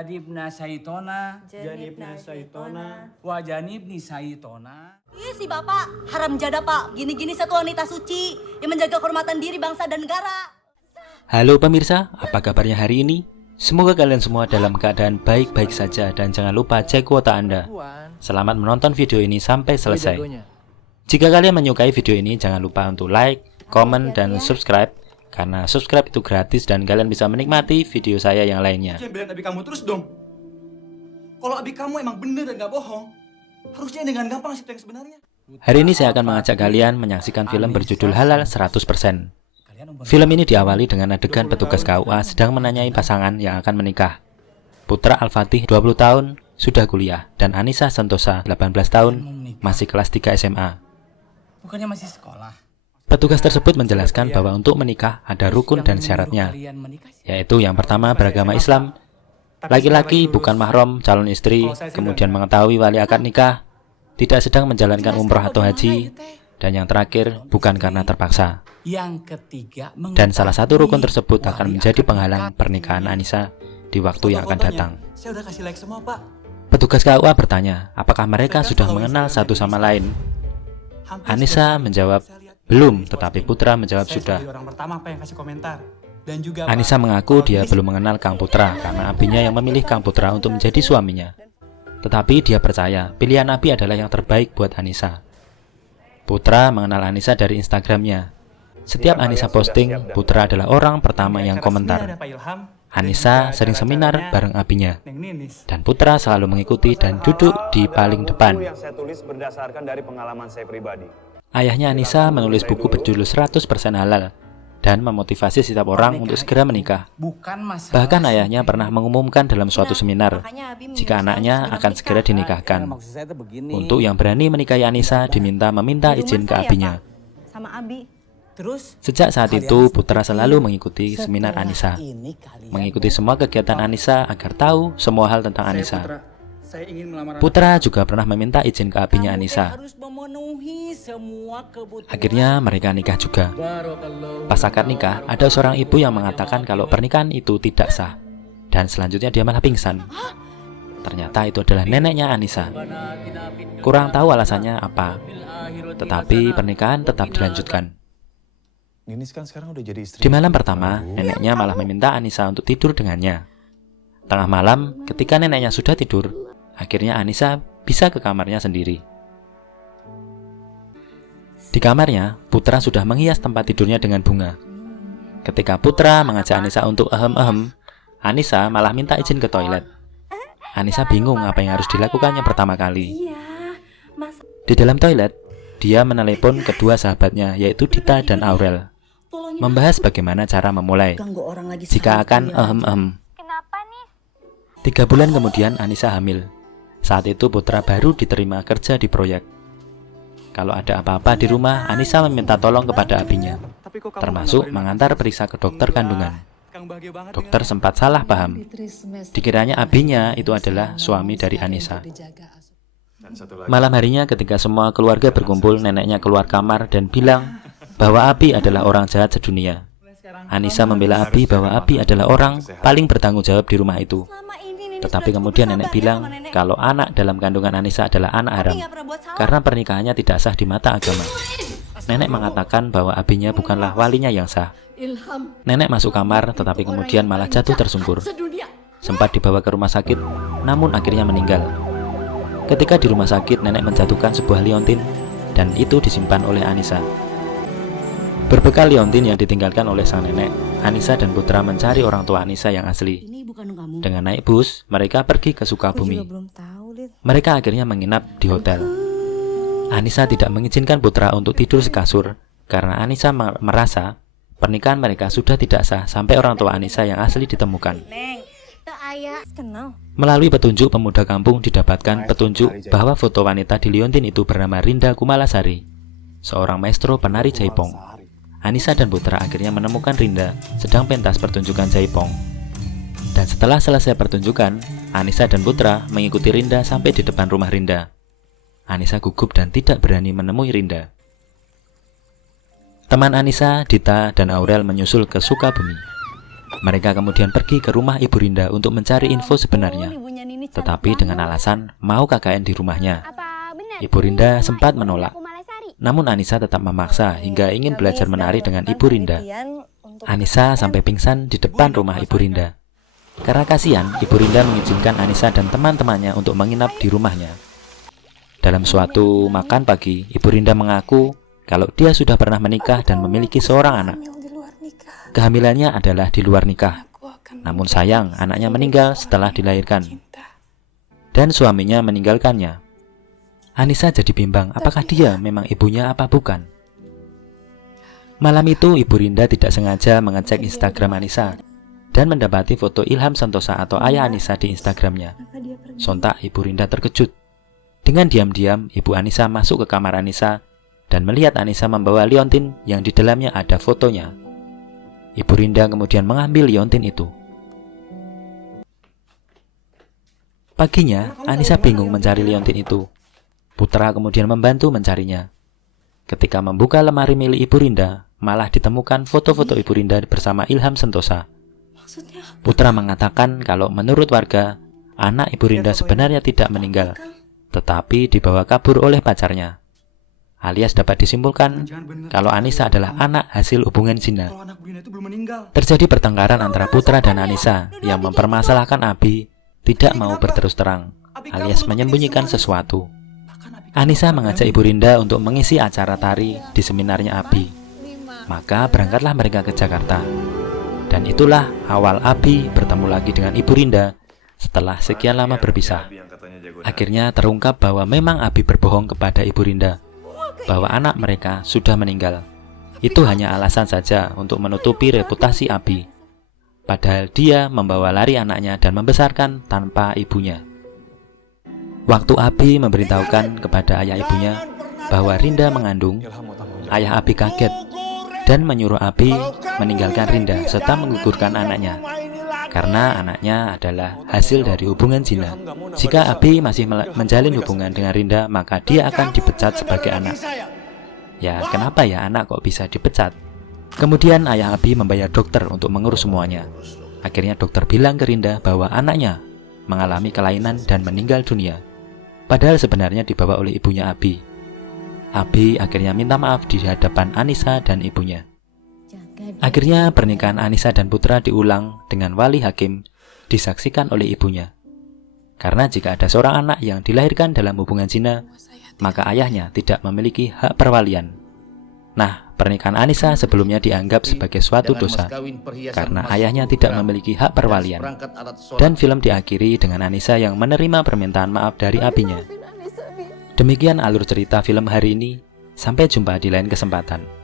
Janibna Saitona wa janibni Saitona. Ih si bapak, haram jada pak. Gini-gini satu wanita suci yang menjaga kehormatan diri bangsa dan negara. Halo pemirsa, apa kabarnya hari ini? Semoga kalian semua dalam keadaan baik-baik saja dan jangan lupa cek kuota Anda. Selamat menonton video ini sampai selesai. Jika kalian menyukai video ini, jangan lupa untuk like, komen, dan subscribe. Karena subscribe itu gratis dan kalian bisa menikmati video saya yang lainnya. Jangan belain abi kamu terus dong. Kalau abi kamu emang bener dan gak bohong, harusnya dengan gampang sih yang sebenarnya. Hari ini saya akan mengajak kalian menyaksikan film berjudul Halal 100%. Film ini diawali dengan adegan petugas KUA sedang menanyai pasangan yang akan menikah. Putra Al-Fatih 20 tahun sudah kuliah dan Anissa Sentosa 18 tahun masih kelas 3 SMA. Bukannya masih sekolah? Petugas tersebut menjelaskan bahwa untuk menikah ada rukun dan syaratnya, yaitu yang pertama beragama Islam, laki-laki bukan mahram calon istri, kemudian mengetahui wali akad nikah, tidak sedang menjalankan umroh atau haji, dan yang terakhir bukan karena terpaksa. Yang ketiga, Dan salah satu rukun tersebut akan menjadi penghalang pernikahan Anissa di waktu yang akan datang. Saya udah kasih like semua pak. Petugas KUA bertanya, apakah mereka sudah mengenal satu sama lain? Anissa menjawab, belum, tetapi Putra menjawab sudah. Orang pertama apa yang kasih komentar. Dan juga Anissa mengaku dia belum mengenal Kang Putra karena abinya yang memilih Kang Putra untuk menjadi suaminya. Tetapi dia percaya pilihan abi adalah yang terbaik buat Anissa. Putra mengenal Anissa dari Instagramnya. Setiap Anissa posting, Putra adalah orang pertama yang komentar. Anissa sering seminar bareng abinya. Dan Putra selalu mengikuti dan duduk di paling depan. Yang saya tulis berdasarkan dari pengalaman saya pribadi. Ayahnya Anissa menulis buku berjudul 100% halal dan memotivasi setiap orang untuk segera menikah. Bahkan ayahnya pernah mengumumkan dalam suatu seminar jika anaknya akan segera dinikahkan. Untuk yang berani menikahi Anissa diminta meminta izin ke abinya. Sejak saat itu Putra selalu mengikuti seminar Anissa, mengikuti semua kegiatan Anissa agar tahu semua hal tentang Anissa. Putra juga pernah meminta izin ke abinya Anissa. Akhirnya mereka nikah juga. Pas akad nikah, ada seorang ibu yang mengatakan kalau pernikahan itu tidak sah. Dan selanjutnya dia malah pingsan. Ternyata itu adalah neneknya Anissa. Kurang tahu alasannya apa, tetapi pernikahan tetap dilanjutkan. Di malam pertama, neneknya malah meminta Anissa untuk tidur dengannya. Tengah malam, ketika neneknya sudah tidur, akhirnya Anissa bisa ke kamarnya sendiri. Di kamarnya, Putra sudah menghias tempat tidurnya dengan bunga. Ketika Putra mengajak Anissa untuk ehem-ehem, Anissa malah minta izin ke toilet. Anissa bingung apa yang harus dilakukannya pertama kali. Di dalam toilet, dia menelepon kedua sahabatnya, yaitu Dita dan Aurel, membahas bagaimana cara memulai jika akan ehem-ehem. 3 bulan kemudian Anissa hamil. Saat itu Putra baru diterima kerja di proyek. Kalau ada apa-apa di rumah, Anissa meminta tolong kepada abinya, termasuk mengantar periksa ke dokter kandungan. Dokter sempat salah paham. Dikiranya abinya itu adalah suami dari Anissa. Malam harinya ketika semua keluarga berkumpul, neneknya keluar kamar dan bilang bahwa Abi adalah orang jahat sedunia. Anissa membela Abi bahwa Abi adalah orang paling bertanggung jawab di rumah itu. Tetapi kemudian nenek bilang kalau anak dalam kandungan Anissa adalah anak haram karena pernikahannya tidak sah di mata agama. Nenek mengatakan bahwa abinya bukanlah walinya yang sah. Nenek masuk kamar tetapi kemudian malah jatuh tersungkur. Sempat dibawa ke rumah sakit, namun akhirnya meninggal. Ketika di rumah sakit, nenek menjatuhkan sebuah liontin dan itu disimpan oleh Anissa. Berbekal liontin yang ditinggalkan oleh sang nenek, Anissa dan Putra mencari orang tua Anissa yang asli. Dengan naik bus, mereka pergi ke Sukabumi. Mereka akhirnya menginap di hotel. Anissa tidak mengizinkan Putra untuk tidur sekasur karena Anissa merasa pernikahan mereka sudah tidak sah sampai orang tua Anissa yang asli ditemukan. Melalui petunjuk pemuda kampung didapatkan petunjuk bahwa foto wanita di liontin itu bernama Rinda Kumalasari, seorang maestro penari jaipong. Anissa dan Putra akhirnya menemukan Rinda sedang pentas pertunjukan jaipong. Dan setelah selesai pertunjukan, Anissa dan Putra mengikuti Rinda sampai di depan rumah Rinda. Anissa gugup dan tidak berani menemui Rinda. Teman Anissa, Dita, dan Aurel menyusul ke Sukabumi. Mereka kemudian pergi ke rumah Ibu Rinda untuk mencari info sebenarnya, Ibunya Nini cantik tetapi dengan banget. alasan mau KKN di rumahnya. Apa benar? Ibu Rinda sempat Ibu menolak. aku Malasari. Namun Anissa tetap memaksa hingga ingin belajar menari dengan Ibu Rinda. Anissa sampai pingsan di depan rumah Ibu Rinda. Karena kasihan, Ibu Rinda mengizinkan Anissa dan teman-temannya untuk menginap di rumahnya. Dalam suatu makan pagi, Ibu Rinda mengaku kalau dia sudah pernah menikah dan memiliki seorang anak. Kehamilannya adalah di luar nikah. Namun sayang, anaknya meninggal setelah dilahirkan. Dan suaminya meninggalkannya. Anissa jadi bimbang apakah dia memang ibunya apa bukan. Malam itu Ibu Rinda tidak sengaja mengecek Instagram Anissa dan mendapati foto Ilham Santosa atau ayah Anissa di Instagramnya. Sontak Ibu Rinda terkejut. Dengan diam-diam Ibu Anissa masuk ke kamar Anissa dan melihat Anissa membawa liontin yang di dalamnya ada fotonya. Ibu Rinda kemudian mengambil liontin itu. Paginya, Anissa bingung mencari liontin itu. Putra kemudian membantu mencarinya. Ketika membuka lemari milik Ibu Rinda, malah ditemukan foto-foto Ibu Rinda bersama Ilham Santosa. Putra mengatakan kalau menurut warga, anak Ibu Rinda sebenarnya tidak meninggal, tetapi dibawa kabur oleh pacarnya. Alias dapat disimpulkan kalau Anissa adalah anak hasil hubungan zina. Kalau anak Bu Rinda itu belum meninggal. Terjadi pertengkaran antara Putra dan Anissa yang mempermasalahkan Abi tidak mau berterus terang, alias menyembunyikan sesuatu. Anissa mengajak Ibu Rinda untuk mengisi acara tari di seminarnya Abi. Maka berangkatlah mereka ke Jakarta. Dan itulah awal Abi bertemu lagi dengan Ibu Rinda setelah sekian lama berpisah. Akhirnya terungkap bahwa memang Abi berbohong kepada Ibu Rinda bahwa anak mereka sudah meninggal. Itu hanya alasan saja untuk menutupi reputasi Abi. Padahal dia membawa lari anaknya dan membesarkan tanpa ibunya. Waktu Abi memberitahukan kepada ayah ibunya bahwa Rinda mengandung, ayah Abi kaget dan menyuruh Abi meninggalkan Rinda serta menggugurkan anaknya. Karena anaknya adalah hasil dari hubungan zina. Jika Abi masih menjalin hubungan dengan Rinda, maka dia akan dipecat sebagai anak. Ya, kenapa ya anak kok bisa dipecat? Kemudian ayah Abi membayar dokter untuk mengurus semuanya. Akhirnya dokter bilang ke Rinda bahwa anaknya mengalami kelainan dan meninggal dunia. Padahal sebenarnya dibawa oleh ibunya Abi. Abi akhirnya minta maaf di hadapan Anissa dan ibunya. Akhirnya pernikahan Anissa dan Putra diulang dengan wali hakim disaksikan oleh ibunya. Karena jika ada seorang anak yang dilahirkan dalam hubungan zina, maka ayahnya tidak memiliki hak perwalian. Nah, pernikahan Anissa sebelumnya dianggap sebagai suatu dosa karena ayahnya tidak memiliki hak perwalian. Dan film diakhiri dengan Anissa yang menerima permintaan maaf dari abinya. Demikian alur cerita film hari ini. Sampai jumpa di lain kesempatan.